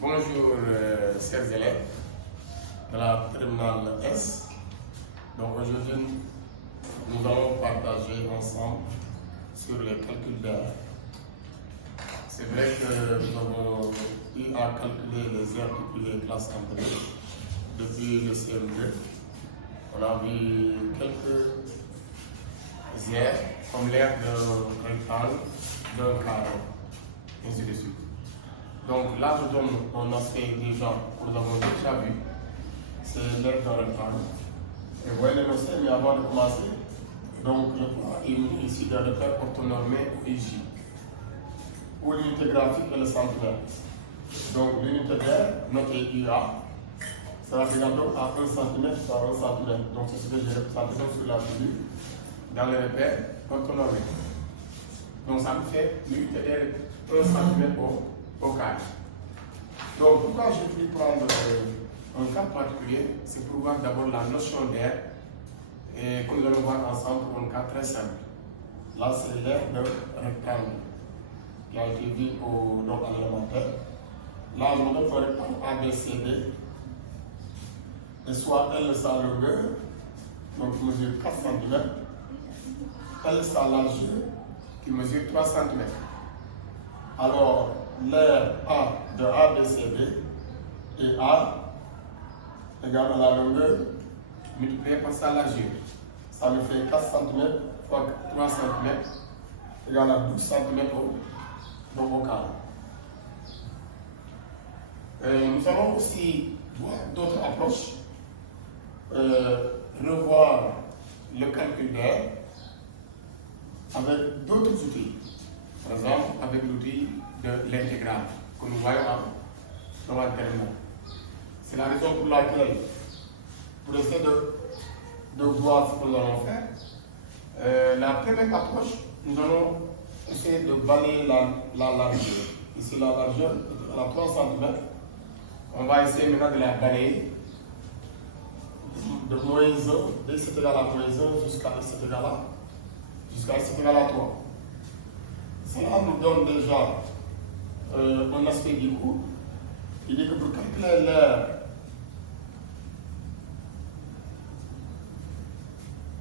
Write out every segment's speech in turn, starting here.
Bonjour chers élèves de la terminale S. Donc aujourd'hui, nous allons partager ensemble sur les calculs d'air. C'est vrai que nous avons eu à calculer les aires depuis les classes antérieures, depuis le CM2. On a vu quelques aires comme l'aire d'un rectangle, d'un carré, ainsi de suite. Donc là, je donne un aspect déjà que nous avons déjà vu, c'est l'aire d'un rectangle. Et vous voyez le monsieur, mais avant de commencer, donc le plan est mis ici dans le repère orthonormé OIJ, où l'unité graphique est le centimètre. Donc l'unité d'air, notée UA, ça va égal donc à 1 cm par 1 cm. Donc c'est ce que j'ai représenté sur la figure dans le repère orthonormé. Donc ça me fait l'unité d'air 1 cm au carré. Donc pourquoi je vais prendre un cas particulier, c'est pour voir d'abord la notion d'air et que nous allons voir ensemble pour un cas très simple. Là c'est l'aire d'un rectangle qui a été vu donc à l'élémentaire. Là je me donne un rectangle ABCD et soit L sa longueur, donc qui mesure 4 cm, L sa largeur qui mesure 3 cm. Alors l'aire A de ABCD et A égale à la longueur multipliée par sa largeur. Ça me fait 4 cm fois 3 cm égale à 12 cm au carré. Nous allons aussi voir d'autres approches, revoir le calcul d'air avec d'autres outils. Par exemple, avec l'outil de l'intégrale que nous voyons dans la terminale. C'est la raison pour laquelle, pour essayer de voir ce que nous allons faire, la première approche, nous allons essayer de balayer la largeur. Ici, la largeur est à 3 cm. On va essayer maintenant de la balayer de moins 1, dès c'est égal à moins 1 jusqu'à c'est égal à 3. Cela nous donne déjà un aspect du cours. Il dit que pour calculer l'aire,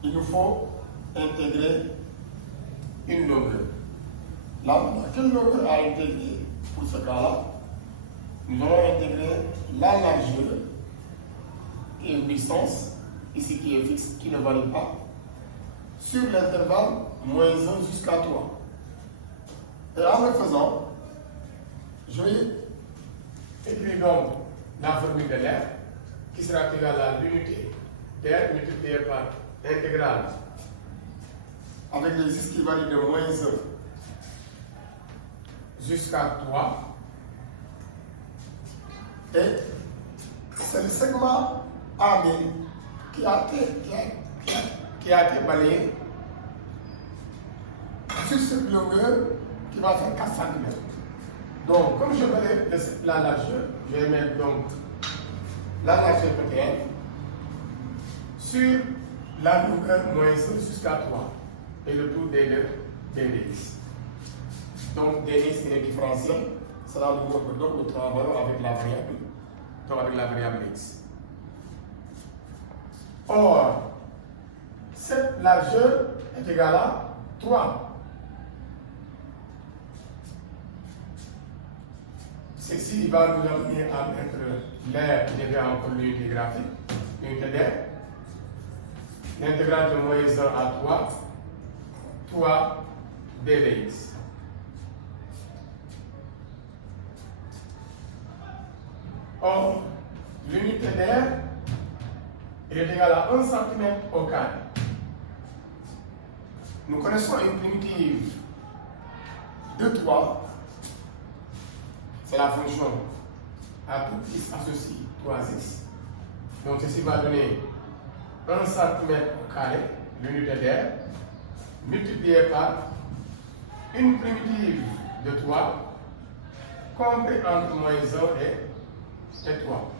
il nous faut intégrer une longueur. Là, quelle longueur à intégrer pour ce cas-là? Nous allons intégrer la largeur qui est une distance, ici qui est fixe, qui ne varie pas, sur l'intervalle moins 1 jusqu'à 3. Et en le faisant, je vais écrire donc la formule de l'air qui sera égale à l'unité d'air multipliée par l'intégrale avec les x qui varient de moins 1 jusqu'à 3. Et c'est le segment AB qui a été balayé sur cette longueur qui va faire 4 cm. Donc, comme je balaye la largeur, je vais mettre donc la largeur PTN sur la longueur moins 1 jusqu'à 3 et le tout des dx. Donc, dx qui est différentiel, cela nous montre donc nous travaillons avec la variable x. Or, cette largeur est égale à 3. Ceci va nous amener à mettre l'air qui devient encore l'unité graphique, l'unité d'air. L'intégrale de moins 1 à 3 dvx. Or, l'unité d'air est égale à 1 cm au carré. Nous connaissons une primitive de 3. C'est la fonction à tout x associé 3x. Donc ceci va donner 1 cm au carré, l'unité d'air, multiplié par une primitive de 3, compris entre moins 1 et 3.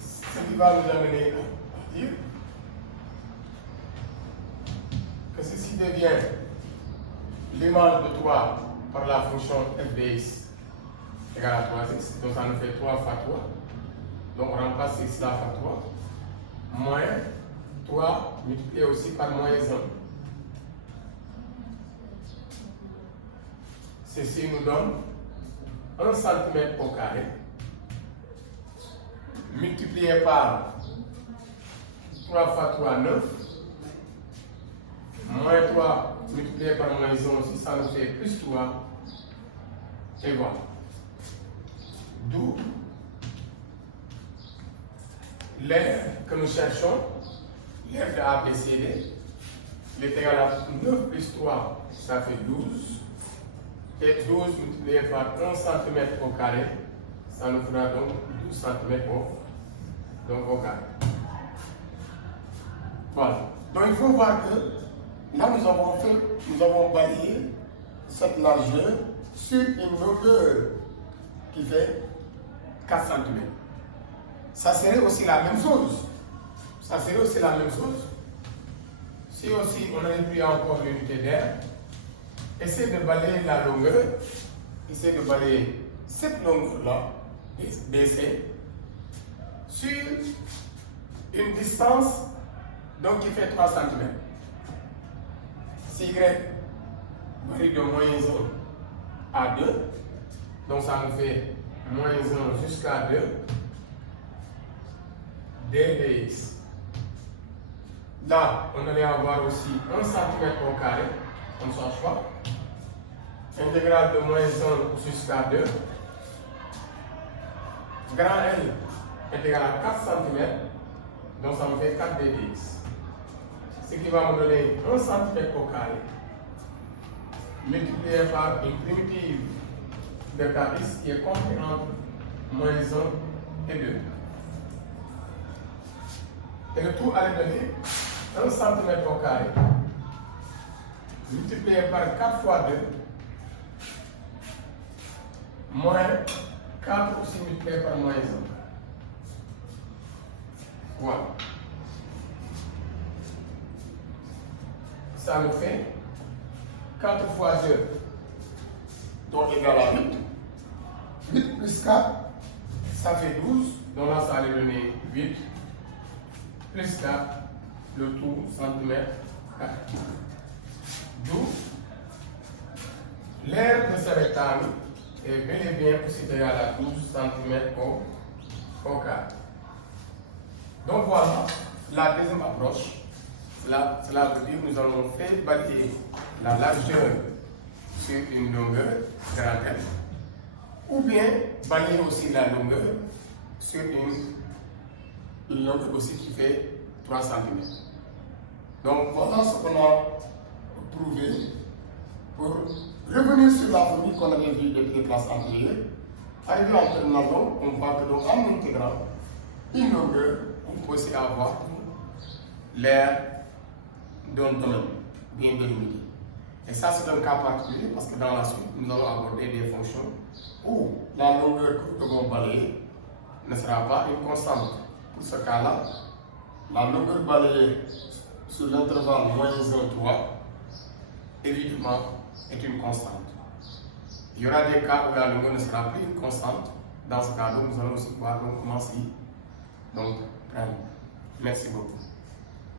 Ce qui va nous amener à dire que ceci devient l'image de 3 par la fonction f de x égale à 3x. Donc ça nous fait 3 fois 3. Donc on remplace x là par 3. Moins 3 multiplié aussi par moins 1. Ceci nous donne 1 cm au carré multiplié par 3 fois 3, 9. Moins 3 multiplié par moins 1 aussi, ça nous fait plus 3. Et voilà. D'où l'air que nous cherchons, l'air de ABCD, il est égal à 9 plus 3, ça fait 12. Et 12 multiplié par 1 cm au carré, ça nous fera donc 12 cm au carré. Voilà. Donc il faut voir que là nous avons balayé cette largeur sur une longueur qui fait 4 cm. Ça serait aussi la même chose. Si aussi on avait pris encore l'unité d'air, essayez de balayer la longueur, essayez de balayer cette longueur-là, BC, sur une distance donc qui fait 3 cm. Si Y varie de moins 1 à 2, donc ça nous fait moins 1 jusqu'à 2, dx. Là, on allait avoir aussi 1 cm au carré, comme ça je vois. Intégrale de moins 1 jusqu'à 2. Grand L est égal à 4 cm, donc ça me fait 4 dx. Ce qui va me donner 1 cm au carré, multiplié par une primitive de Kx qui est comprise entre moins 1 et 2. Et le tout allait donner 1 cm au carré, multiplié par 4 fois 2, moins 4 aussi multiplié par moins 1. Voilà. Ça nous fait 4 fois 2, donc égal à 8. 8 plus 4, ça fait 12. Donc là, ça allait donner 8 plus 4, le tout centimètre carré. D'où l'aire de ce rectangle est bel et bien aussi égal à 12 cm au carré. Donc voilà la deuxième approche. Cela veut dire que nous allons faire balayer la largeur sur une longueur grand L, ou bien balayer aussi la longueur sur une longueur aussi qui fait 3 cm. Donc voilà ce qu'on a prouvé pour revenir sur la formule qu'on avait vue depuis les classes antérieures. Arrivé en terminale, on voit que donc en intégrant une longueur, on peut aussi avoir l'aire d'un domaine bien délimité. Et ça, c'est un cas particulier parce que dans la suite, nous allons aborder des fonctions où la longueur que nous devons balayer ne sera pas une constante. Pour ce cas-là, la longueur balayée sur l'intervalle moins 1, 3, évidemment, est une constante. Il y aura des cas où la longueur ne sera plus une constante. Dans ce cas-là, nous allons aussi voir comment s'y prendre. Merci beaucoup.